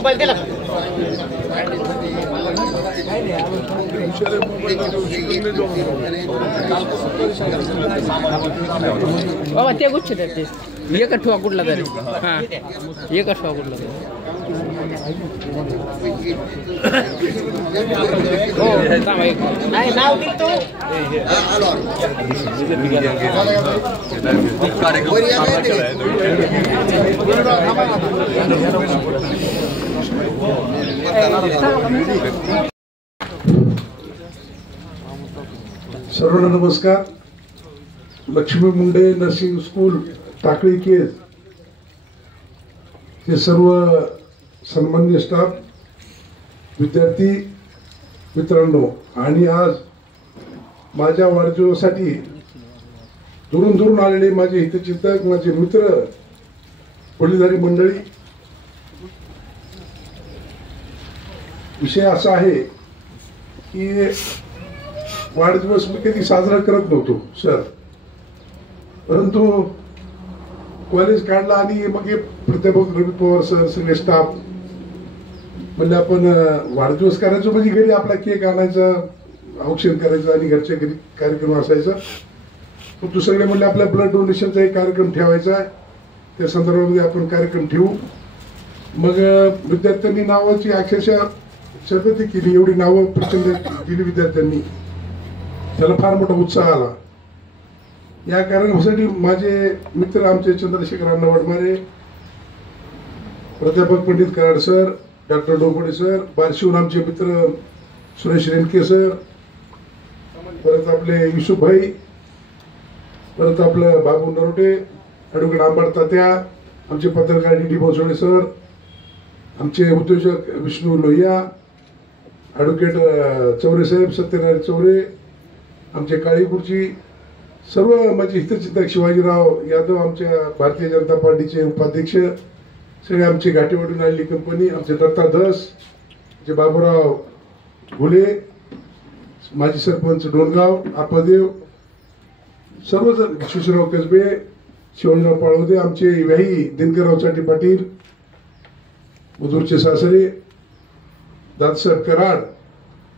Mobile दिला बाबा ते गुच्छ ते एक ठेवा कुठला तरी हा एक ठेवा कुठला तरी नाव दिल तो सर्वांना नमस्कार. लक्ष्मी मुंडे नर्सिंग स्कूल टाकळी केज हे सर्व सन्माननीय स्टाफ, विद्यार्थी मित्रांनो, आणि आज माझ्या वाढदिवसासाठी दुरून दुरून आलेले माझे हितचिंतक, माझे मित्र, वडीलधारी मंडळी. विषय असा आहे की वाढदिवस मी कधी साजरा करत नव्हतो सर, परंतु कॉलेज काढला आणि मग हे प्राध्यापक रवी पवार सर, सगळे स्टाफ म्हणजे आपण वाढदिवस करायचो, म्हणजे घरी आपला केक आणायचा, औक्षण करायचं आणि घरच्या घरी कार्यक्रम असायचा. तू सगळे म्हणले आपल्या ब्लड डोनेशनचा एक कार्यक्रम ठेवायचा आहे, त्या संदर्भामध्ये आपण कार्यक्रम ठेवू. मग विद्यार्थ्यांनी नावाची अक्षरशः शर्यती केली, एवढी नावं प्रचंड दिली विद्यार्थ्यांनी, त्याला फार मोठा उत्साह आला. या कार्यक्रमासाठी माझे मित्र आमचे चंद्रशेखर अण्णा वडमारे, प्राध्यापक Pandit Karad sir, doctor Dongode sir, बार्शीहून आमचे मित्र सुरेश रेणके सर, परत आपले युसुफ भाई, परत आपलं बाबू नरोटे, ॲडव्होकेट आंबाड तात्या, आमचे पत्रकार डी भोसळे सर, आमचे उद्योजक विष्णू लोहिया, ॲडव्होकेट चौरे साहेब, सत्यनारायण चौरे, आमचे काळीपूरची सर्व माझे हितचिंतक, शिवाजीराव यादव आमच्या भारतीय जनता पार्टीचे उपाध्यक्ष, सगळे आमचे घाटेवाडून आलेली कंपनी, आमचे दत्ता धस, आमचे बाबूराव घुले, माजी सरपंच डोणगाव आपादेव, सर्वजण, शिशुराव कसबे, शिवाजीराव पाळवदे, आमचे व्याही दिनकरराव चाटी पाटील, बुजुर्गचे सासरे, दादसाहेब कराड,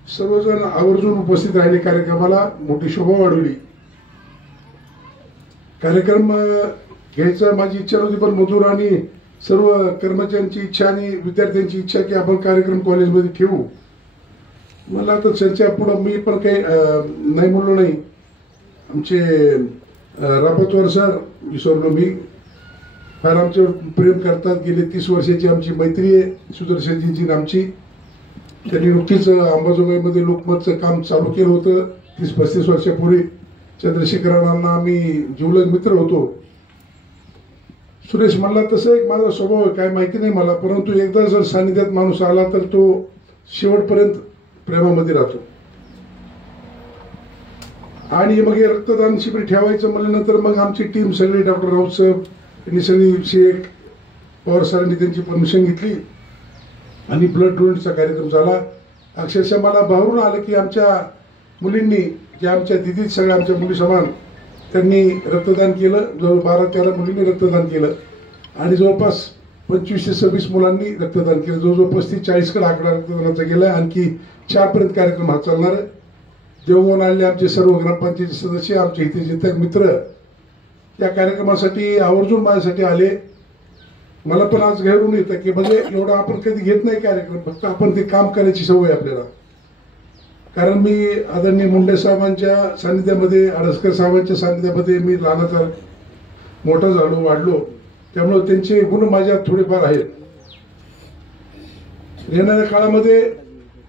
सर्वजण आवर्जून उपस्थित राहिले. कार्यक्रमाला मोठी शोभा वाढवली. कार्यक्रम घ्यायचा माझी इच्छा नव्हती, पण मजूर आणि सर्व कर्मचाऱ्यांची इच्छा आणि विद्यार्थ्यांची इच्छा की आपण कार्यक्रम कॉलेजमध्ये ठेवू. मला तर चर्चा पुढं मी पण काही नाही म्हणलो नाही. आमचे रापतवार सर, विसरलो मी, फार आमच्यावर प्रेम करतात. गेले 30 वर्षाची आमची मैत्री आहे सुदर्शनजींची आमची. त्यांनी नुकतीच अंबाजोगाईमध्ये लोकमतचं काम चालू केलं होतं 30-35 वर्षापूर्वी. चंद्रशेखरांना आम्ही जिवलग मित्र होतो. सुरेश म्हणला तसं एक माझा स्वभाव आहे, काय माहिती नाही मला, परंतु एकदा जर सानिध्यात माणूस आला तर तो शेवटपर्यंत प्रेमामध्ये राहतो. आणि मग हे रक्तदान शिबिर ठेवायचं म्हणल्यानंतर मग आमची टीम सगळी, डॉक्टर राऊत साहेब यांनी सगळी, शेख पवार सरांनी त्यांची परमिशन घेतली आणि ब्लड डोनेटचा कार्यक्रम झाला. अक्षरशः मला भावून आलं की आमच्या मुलींनी, ज्या आमच्या दिदीत सगळ्या आमच्या मुली समान, त्यांनी रक्तदान केलं. जवळ 12-13 मुलींनी रक्तदान केलं आणि जवळपास 25-26 मुलांनी रक्तदान केलं. जवळजवळ 35-40 आकडा रक्तदानाचा गेला. आणखी 4पर्यंत कार्यक्रम हा चालणार आहे. देवगण आलेले आमचे सर्व ग्रामपंचायती सदस्य, आमचे हितचिंतक मित्र या कार्यक्रमासाठी आवर्जून माझ्यासाठी आले. मला पण आज घरून येतं की म्हणजे एवढं आपण कधी घेत नाही कार्यक्रम, फक्त आपण ते काम करायची सवय आपल्याला. कारण मी आदरणीय मुंडे साहेबांच्या सानिध्यामध्ये, आडसकर साहेबांच्या सानिध्यामध्ये मी लहानाचा मोठा झालो, वाढलो, त्यामुळे त्यांचे गुण माझ्यात थोडेफार आहेत. येणाऱ्या काळामध्ये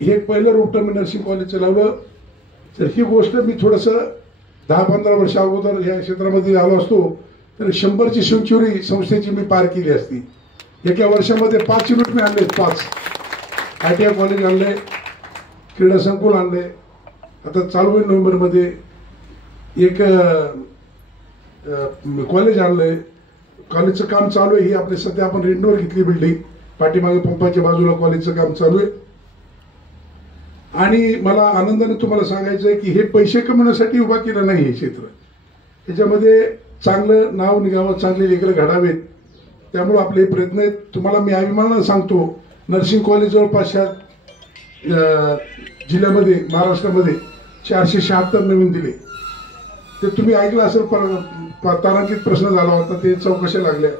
हे पहिलं रोपटं मी नर्सिंग कॉलेजचं लावलं. तर ही गोष्ट मी थोडंसं 10-15 वर्ष अगोदर या क्षेत्रामध्ये आलो असतो तर 100ची सेंचुरी संस्थेची मी पार केली असती. एका वर्षामध्ये 5 युनिट मी आणले, 5 ITI कॉलेज आणले, क्रीडा संकुल आणले. आता चालू आहे नोव्हेंबरमध्ये एक कॉलेज आणलंय. कॉलेजचं काम चालू आहे. ही आपली सध्या आपण रेंटवर घेतली बिल्डिंग, पाठीमागे पंपाच्या बाजूला कॉलेजचं काम चालू आहे. आणि मला आनंदाने तुम्हाला सांगायचं आहे की हे पैसे कमवण्यासाठी उभा केलं नाही हे क्षेत्र. त्याच्यामध्ये चांगलं नाव निघावं, चांगले लेकरं घडावेत, त्यामुळे आपले प्रयत्न आहेत. तुम्हाला मी अभिमानानं सांगतो, नर्सिंग कॉलेज जवळपास ह्या जिल्ह्यामध्ये महाराष्ट्रामध्ये 476 नवीन दिले. ते तुम्ही ऐकलं असेल, तारांकित प्रश्न झाला होता, ते चौकशा लागल्या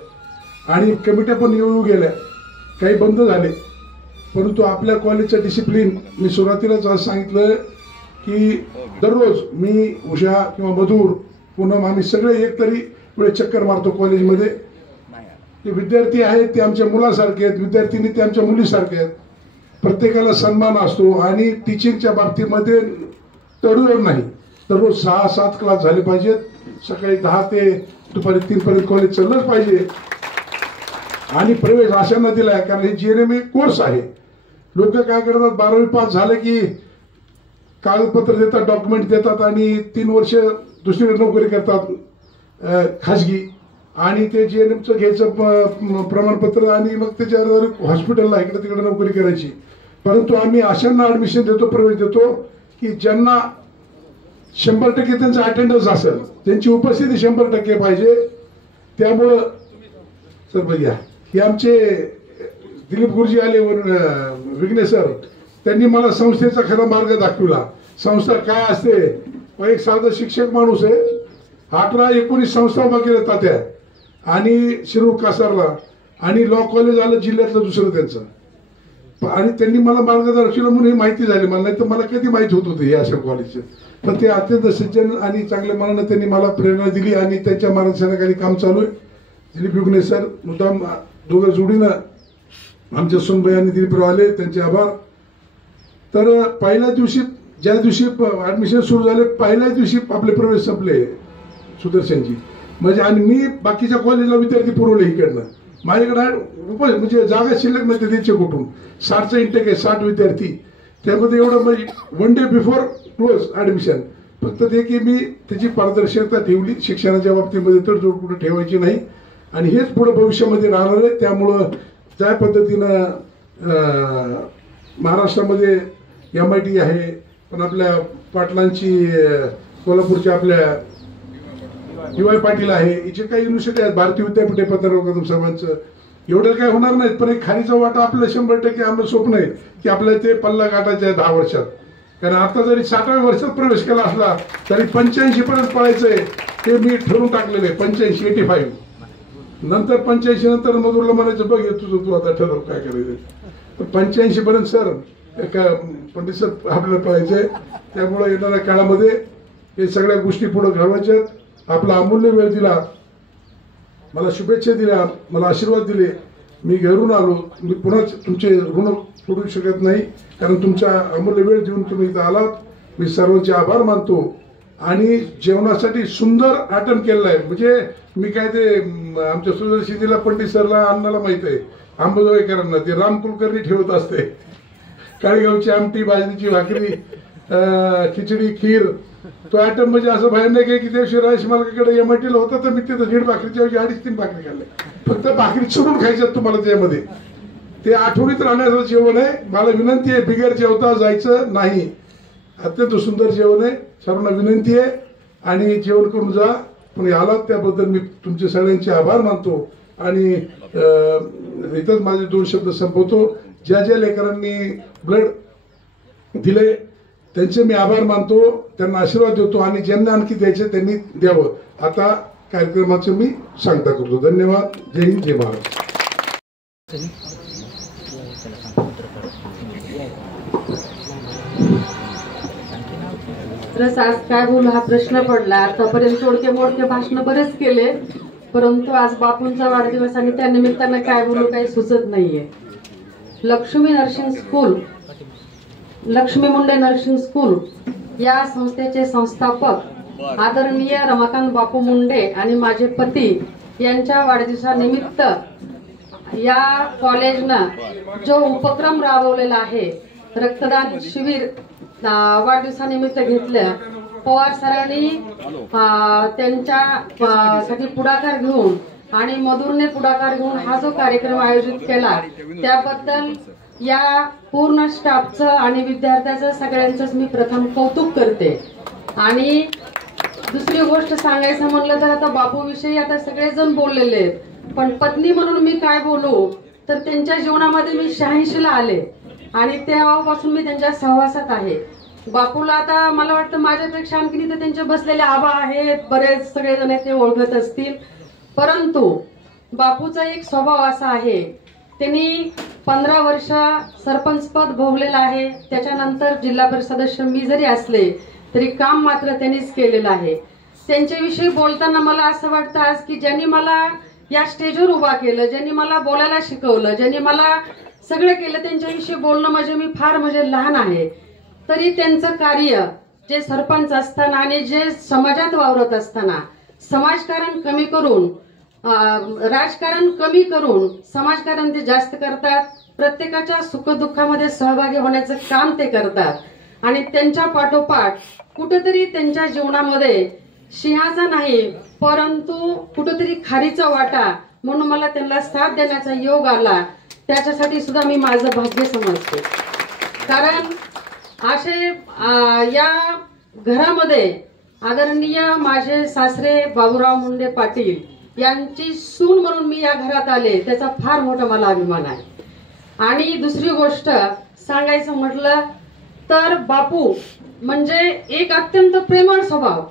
आणि कमिट्या पण येऊ गेल्या, काही बंद झाले. परंतु आपल्या कॉलेजचं डिसिप्लिन, मी सुरुवातीलाच आज सांगितलं की दररोज मी, उषा किंवा मधुर, पूनम, आम्ही सगळे एक तरी वेळ चक्कर मारतो कॉलेजमध्ये. ते विद्यार्थी आहेत ते आमच्या मुलासारखे आहेत, विद्यार्थिनी ते आमच्या मुलीसारखे आहेत. प्रत्येकाला सन्मान असतो आणि टीचिंगच्या बाबतीमध्ये तडजोड नाही. दररोज 6-7 क्लास झाले पाहिजेत. सकाळी 10 ते दुपारी 3 पर्यंत कॉलेज चाललंच पाहिजे. आणि प्रवेश अशांना दिलाय, कारण हे GNM कोर्स आहे. लोक काय करतात, 12वी पास झाले की कागदपत्र देतात, डॉक्युमेंट देतात आणि 3 वर्ष दुसरीकडे नोकरी करतात खाजगी, आणि ते GNMचं घ्यायचं प्रमाणपत्र आणि मग त्याच्यावर हॉस्पिटलला इकडे तिकडे नोकरी करायची. परंतु आम्ही अशांना ऍडमिशन देतो, प्रवेश देतो की ज्यांना 100% त्यांचा अटेंडन्स असेल, त्यांची उपस्थिती 100% पाहिजे. त्यामुळं सर बघा, हे आमचे दिलीप गुरुजी आले विघ्नेश सर, त्यांनी मला संस्थेचा खरा मार्ग दाखवला. संस्था काय असते, एक साधा शिक्षक माणूस आहे, 18-19 संस्था बघितल्या तात्या, आणि शिरूर कासारला, आणि लॉ कॉलेज आलं जिल्ह्यातलं दुसरं त्यांचं. आणि त्यांनी मला मार्गदर्शन म्हणून ही माहिती झाली मला, नाही तर मला कधी माहिती होत होतं हे अशा कॉलेजचं. पण ते अत्यंत सज्जन आणि चांगल्या मनानं त्यांनी मला प्रेरणा दिली आणि त्यांच्या मार्गदर्शनाखाली काम चालू आहे. दिलीप विघ्नेश सर मुद्दाम दोघं जोडीनं, आमच्या सुनबाई आणि दिलीपराव आले, त्यांचे आभार. तर पहिल्या दिवशी, ज्या दिवशी ऍडमिशन सुरू झाले, पहिल्या दिवशी आपले प्रवेश संपले सुदर्शनजी, म्हणजे. आणि मी बाकीच्या कॉलेजला विद्यार्थी पुरवले इकडनं. माझ्याकडे म्हणजे जागा शिल्लक नव्हती द्यायचे कुठून. 60चं इंटेक आहे, 60 विद्यार्थी. त्यामध्ये एवढं म्हणजे 1 डे बिफोर क्लोज ऍडमिशन. फक्त ते की मी त्याची पारदर्शकता ठेवली, शिक्षणाच्या बाबतीमध्ये तडजोड कुठे ठेवायची नाही, आणि हेच पुढे भविष्यामध्ये राहणार आहे. त्यामुळं त्या पद्धतीनं महाराष्ट्रामध्ये MIT आहे, पण आपल्या पाटलांची कोल्हापूरच्या आपल्या DY पाटील आहे, जे काही युनिव्हर्सिटी आहेत, भारतीय विद्यापीठ आहे, पत्रकार कदम सर्वांचं, एवढं काय होणार नाहीत. पण एक खालीचा वाटा आपलं 100% आम्हाला स्वप्न आहे की आपल्याला ते पल्ला गाठायचा आहे 10 वर्षात. कारण आता जरी 60व्या वर्षात प्रवेश केला असला तरी 85 पर्यंत पळायचंय, ते मी ठरवून टाकलेलं आहे. 85 नंतर 85 नंतर मधुरला म्हणायचं, बघ तुझं तू आता ठरव काय करायचं. तर 85 पर्यंत सर पंडित सर आपल्याला पळायचंय. त्यामुळे येणाऱ्या काळामध्ये हे सगळ्या गोष्टी पुढे घडवायच्या. आपला अमूल्य वेळ दिला, मला शुभेच्छा दिल्या, मला आशीर्वाद दिले. मी घरून आलो, मी पुन्हा तुमचे ऋण सोडू शकत नाही, कारण तुमचा अमूल्य वेळ देऊन तुम्ही इथं आलात. मी सर्वांचे आभार मानतो. आणि जेवणासाठी सुंदर आयटम केलेला आहे. म्हणजे मी काय ते आमच्या सुदर्शनीला, पंडित सरला, अण्णाला माहित आहे, अंबाजोगाईकरांना ते राम कुलकर्णी ठेवत असते. काळेगावची आमटी, बाजरीची भाकरी, खिचडी, खीर, तो आयटम म्हणजे असं भयानक आहे की त्या शिराश मालकाकडे MITला होता, तर मी तिथं 1.5 भाकरीच्या ऐवजी 2.5-3 भाकरी खाल्ले. फक्त भाकरी चुरून खायच्यात तुम्हाला त्यामध्ये. ते आठवणीत राहण्याचं जेवण आहे. मला विनंती आहे, बिगर जेवता जायचं नाही. अत्यंत सुंदर जेवण आहे, सर्वांना विनंती आहे. आणि जेवण करून जा. पण आलात त्याबद्दल मी तुमचे सगळ्यांचे आभार मानतो. आणि इथंच माझे 2 शब्द संपवतो. ज्या लेकरांनी ब्लड दिले त्यांचे मी आभार मानतो, त्यांना आशीर्वाद देतो, आणि ज्यांना आणखी द्यायचे त्यांनी द्यावं. आता कार्यक्रमाचं मी सांगता करतो. धन्यवाद. जय हिंद, जय महाराष्ट्र. रस आज काय बोलू हा प्रश्न पडला. आतापर्यंत तोडके मोडके भाषण बरेच केले, परंतु आज बापूंचा वाढदिवस आणि त्या निमित्तानं काय बोलू काही सुचत नाहीये. Lakshmi nursing school, Lakshmi Munde nursing school या संस्थेचे संस्थापक आदरणीय रमाकांत बापू मुंडे आणि माझे पती यांच्या वाढदिवसानिमित्त या कॉलेजनं जो उपक्रम राबवलेला आहे, रक्तदान शिबिर वाढदिवसानिमित्त घेतलं. पवार सरांनी त्यांच्यासाठी पुढाकार घेऊन आणि मधुरने पुढाकार घेऊन हा जो कार्यक्रम आयोजित केला, त्याबद्दल या पूर्ण स्टाफचं आणि विद्यार्थ्याचं सगळ्यांचंच मी प्रथम कौतुक करते. आणि दुसरी गोष्ट सांगायचं म्हणलं तर आता बापूविषयी आता सगळेजण बोललेले आहेत, पण पत्नी म्हणून मी काय बोलू. तर त्यांच्या जीवनामध्ये मी 86ला आले आणि तेव्हापासून मी त्यांच्या सहवासात आहे. बापूला आता मला वाटतं माझ्यापेक्षा आणखी तर त्यांचे बसलेले आबा आहेत, बरेच सगळेजण ते ओळखत असतील. परंतु बापूचा एक स्वभाव असा आहे, त्यांनी 15 वर्ष सरपंच पद भोगलेलं आहे. त्याच्यानंतर जिल्हा परिषद सदस्य मी जरी असले तरी काम मात्र त्यांनीच केलेलं आहे. त्यांच्याविषयी बोलताना मला असं वाटतं आज की ज्यांनी मला या स्टेजवर उभा केलं, ज्यांनी मला बोलायला शिकवलं, ज्यांनी मला सगळं केलं, त्यांच्याविषयी बोलणं म्हणजे मी फार लहान आहे. तरी त्यांचं कार्य जे सरपंच असताना आणि जे समाजात वावरत असताना समाजकारण कमी करून राजकारण कमी करून समाजकारण ते जास्त करतात. प्रत्येकाच्या सुखदुःखामध्ये सहभागी होण्याचं काम ते करतात आणि त्यांच्या पाठोपाठ कुठेतरी त्यांच्या जीवनामध्ये सिंहाचा नाही परंतु कुठेतरी खारीचा वाटा म्हणून मला त्यांना साथ देण्याचा योग आला. त्याच्यासाठी सुद्धा मी माझं भाग्य समजते. कारण असे या घरामध्ये आदरणीय माझे सासरे बाबूराव मुंडे पाटील यांची सून म्हणून मी या घरात आले, त्याचा फार मोठा मला अभिमान आहे. आणि दुसरी गोष्ट सांगायचं म्हटलं तर बापू म्हणजे एक अत्यंत प्रेमळ स्वभाव.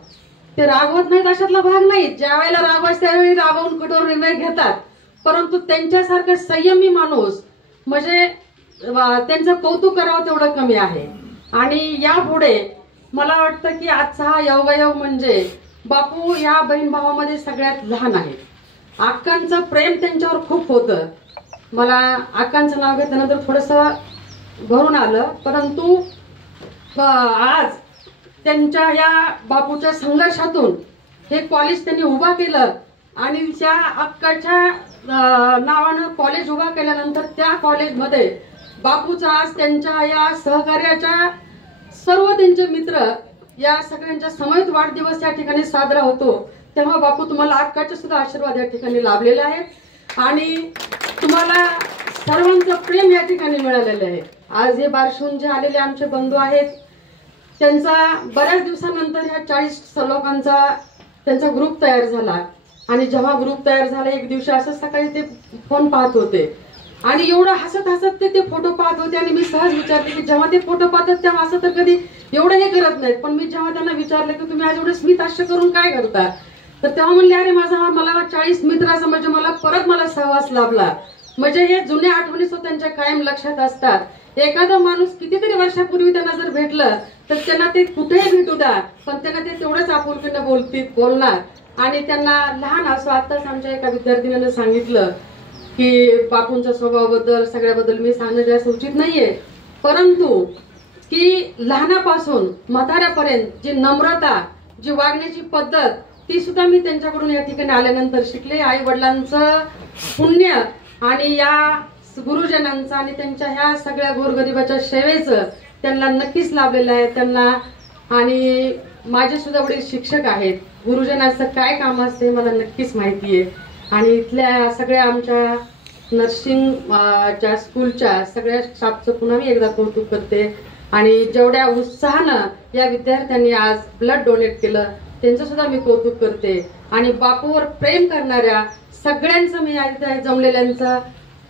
ते रागवत नाहीत अशातला भाग नाही. ज्या वेळेला रागवायचं त्यावेळी रागवून कठोर निर्णय घेतात. परंतु त्यांच्यासारखं संयमी माणूस म्हणजे त्यांचं कौतुक करावं तेवढं कमी आहे. आणि यापुढे मला वाटतं की आजचा हा योगायोग म्हणजे बापू या बहीण भावामध्ये सगळ्यात लहान आहे. अक्कांचं प्रेम त्यांच्यावर खूप होतं. मला अक्कांचं नाव घेतल्यानंतर थोडंसं भरून आलं. परंतु आज त्यांच्या या बापूच्या संघर्षातून हे कॉलेज त्यांनी उभा केलं आणि त्या अक्काच्या नावानं कॉलेज उभा केल्यानंतर त्या कॉलेजमध्ये बापूचा आज त्यांच्या या सहकार्याच्या सर्व त्यांचे मित्र या सगळ्यांच्या समवेत वाढदिवस या ठिकाणी साजरा होतो. तेव्हा बापू तुम्हाला अक्काचे सुद्धा आशीर्वाद या ठिकाणी लाभलेले आहेत आणि तुम्हाला सर्वांचं प्रेम या ठिकाणी मिळालेलं आहे. आज हे बार्शीहून जे आलेले आमचे बंधू आहेत त्यांचा बऱ्याच दिवसानंतर ह्या 40 लोकांचा त्यांचा ग्रुप तयार झाला आणि जेव्हा ग्रुप तयार झाला एक दिवशी असं सकाळी ते फोन पाहत होते आणि एवढं हसत हसत ते फोटो पाहत होते आणि मी सहज विचारले की जेव्हा ते फोटो पाहतात तेव्हा असं तर कधी एवढं हे करत नाहीत. पण मी जेव्हा त्यांना विचारलं की तुम्ही आज एवढं स्मितहास्य करून काय करता तर तेव्हा म्हणले अरे मला 40 मित्राचा म्हणजे मला सहवास लाभला. म्हणजे हे जुन्या आठवणी त्यांच्या कायम लक्षात असतात. एखादा माणूस कितीतरी वर्षापूर्वी त्यांना जर भेटलं तर त्यांना ते कुठेही भेटू द्या पण त्यांना ते तेवढंच आपुलकीनं बोलणार. आणि त्यांना लहान असं आताच आमच्या एका विद्यार्थिनीने सांगितलं की बापूंच्या स्वभावाबद्दल सगळ्याबद्दल मी सांगणं जास्त उचित नाहीये. परंतु की लहानापासून म्हाताऱ्यापर्यंत जी नम्रता जी वागण्याची पद्धत ती सुद्धा मी त्यांच्याकडून या ठिकाणी आल्यानंतर शिकले. आई वडिलांचं पुण्य आणि या गुरुजनांचं आणि त्यांच्या ह्या सगळ्या गोरगरिबाच्या सेवेचं त्यांना नक्कीच लाभलेलं आहे. त्यांना आणि माझे सुद्धा वडील शिक्षक आहेत. गुरुजनांचं काय काम असते मला नक्कीच माहिती आहे. आणि इथल्या सगळ्या आमच्या नर्सिंगच्या स्कूलच्या सगळ्या स्टाफचं पुन्हा मी एकदा कौतुक करते. आणि जेवढ्या उत्साहानं या विद्यार्थ्यांनी आज ब्लड डोनेट केलं त्यांचं सुद्धा मी कौतुक करते. आणि बापूवर प्रेम करणाऱ्या सगळ्यांचं मी या जमलेल्यांचं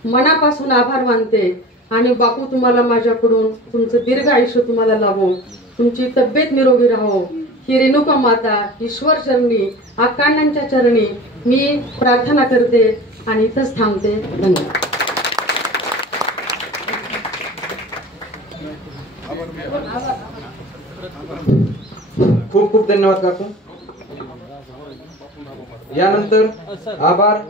मनापासून आभार मानते. आणि बापू तुम्हाला माझ्याकडून तुमचं दीर्घ आयुष्य तुम्हाला लाभो, तुमची तब्येत निरोगी राहो ही रेणुका माता ईश्वर चरणी अक्कांच्या चरणी मी प्रार्थना करते आणि इथंच थांबते. धन्यवाद. खूप खूप धन्यवाद काकू. यानंतर आभार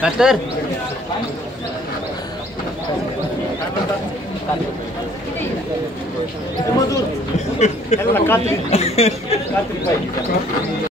कातर